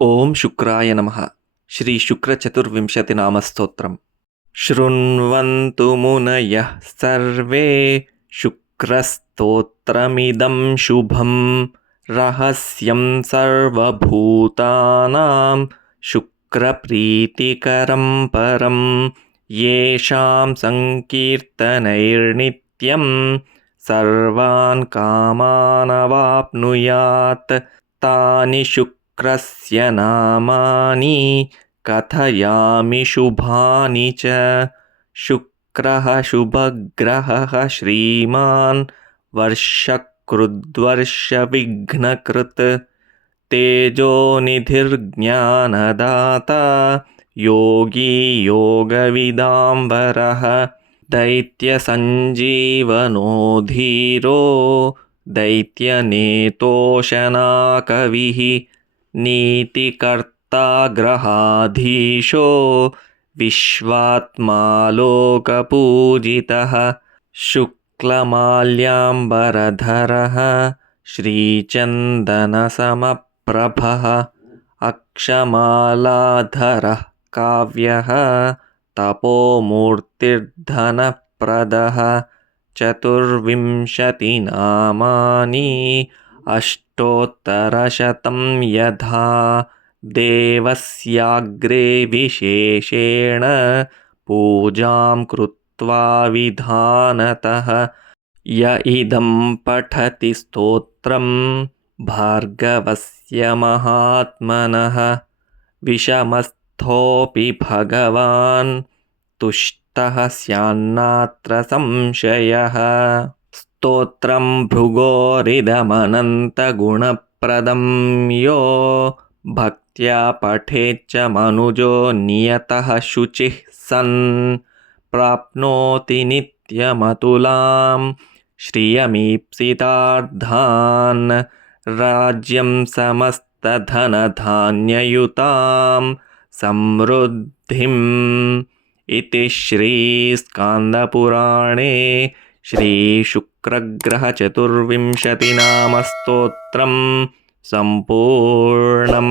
ಓಂ ಶುಕ್ರಾಯ ನಮಃ. ಶ್ರೀ ಶುಕ್ರ ಚತುರ್ವಿಂಶತಿನಾಮ ಸ್ತೋತ್ರಂ. ಶೃಣ್ವಂತು ಮುನಯಃ ಸರ್ವೇ ಶುಕ್ರಸ್ತೋತ್ರಮಿದಂ ಶುಭಂ ರಹಸ್ಯಂ ಸರ್ವಭೂತಾನಾಂ ಶುಕ್ರಪ್ರೀತಿಕರಂ ಪರಂ ಯೇಷಾಂ ಸಂಕೀರ್ತನೈರ್ನಿತ್ಯಂ ಸರ್ವಾನ್ ಕಾಮಾನವಾಪ್ನುಯಾತ್ ತಾನಿ ಶುಕ್ರಸ್ಯ ನಾಮಾನಿ ಕಥಯಾಮಿ ಶುಭಾನಿ ಚ. ಶುಕ್ರಃ ಶುಭಗ್ರಹಃ ಶ್ರೀಮಾನ್ ವರ್ಷಕೃದ್ವರ್ಷವಿಘ್ನಕೃತ್ ತೇಜೋನಿಧಿರ್ಜ್ಞಾನದಾತಾ ಯೋಗಿ ಯೋಗವಿದಾಂಬರಃ ದೈತ್ಯಸಂಜೀವನೋ ಧೀರೋ ದೈತ್ಯನೇತೋಷನಾಕವಿಃ ನೀತಿಕರ್ತಾ ಗ್ರಹಾಧೀಶೋ ವಿಶ್ವಾತ್ಮಾ ಲೋಕಪೂಜಿತಃ ಶುಕ್ಲಮಾಲ್ಯಾಂಬರಧರಃ ಶ್ರೀಚಂದನಸಮಪ್ರಭಃ ಅಕ್ಷಮಾಲಾಧರಃ ಕಾವ್ಯಃ ತಪೋಮೂರ್ತಿರ್ಧನಪ್ರದಃ ಚತುರ್ವಿಂಶತಿನಾಮಾನಿ ಅಷ್ಟೋತ್ತರಶತಂ ಯಥಾ ದೇವಸ್ಯಾಗ್ರೇ ವಿಶೇಷೇಣ ಪೂಜಾಂ ಕೃತ್ವಾ ವಿಧಾನತಃ. ಯ ಇದಂ ಪಠತಿ ಸ್ತೋತ್ರಂ ಭಾರ್ಗವಸ್ಯ ಮಹಾತ್ಮನಃ ವಿಷಮಸ್ಥೋಪಿ ಭಗವಾನ್ ತುಷ್ಟಃ ಸ್ಯಾನ್ನಾತ್ರ ಸಂಶಯಃ. ಸ್ತೋತ್ರಂ ಭೃಗೋರಿದಮನಂತಗುಣಪ್ರದಂ ಯೋ ಭಕ್ತ್ಯಾ ಪಠೇಚ್ಚ ಮನುಜೋ ನಿಯತಃ ಶುಚಿಃ ಸನ್ ಪ್ರಾಪ್ನೋತಿ ನಿತ್ಯಮತುಲಾಂ ಶ್ರಿಯಮೀಪ್ಸಿತಾರ್ಥಾನ್ ರಾಜ್ಯಂ ಸಮಸ್ತಧನಧಾನ್ಯಯುತಾಂ ಸಮೃದ್ಧಿಂ. ಇತಿ ಶ್ರೀ ಸ್ಕಾಂದಪುರಾಣೇ ಶ್ರೀ ಶುಕ್ರಗ್ರಹ ಚತುರ್ವಿಂಶತಿನಾಮ ಸ್ತೋತ್ರಂ ಸಂಪೂರ್ಣಂ.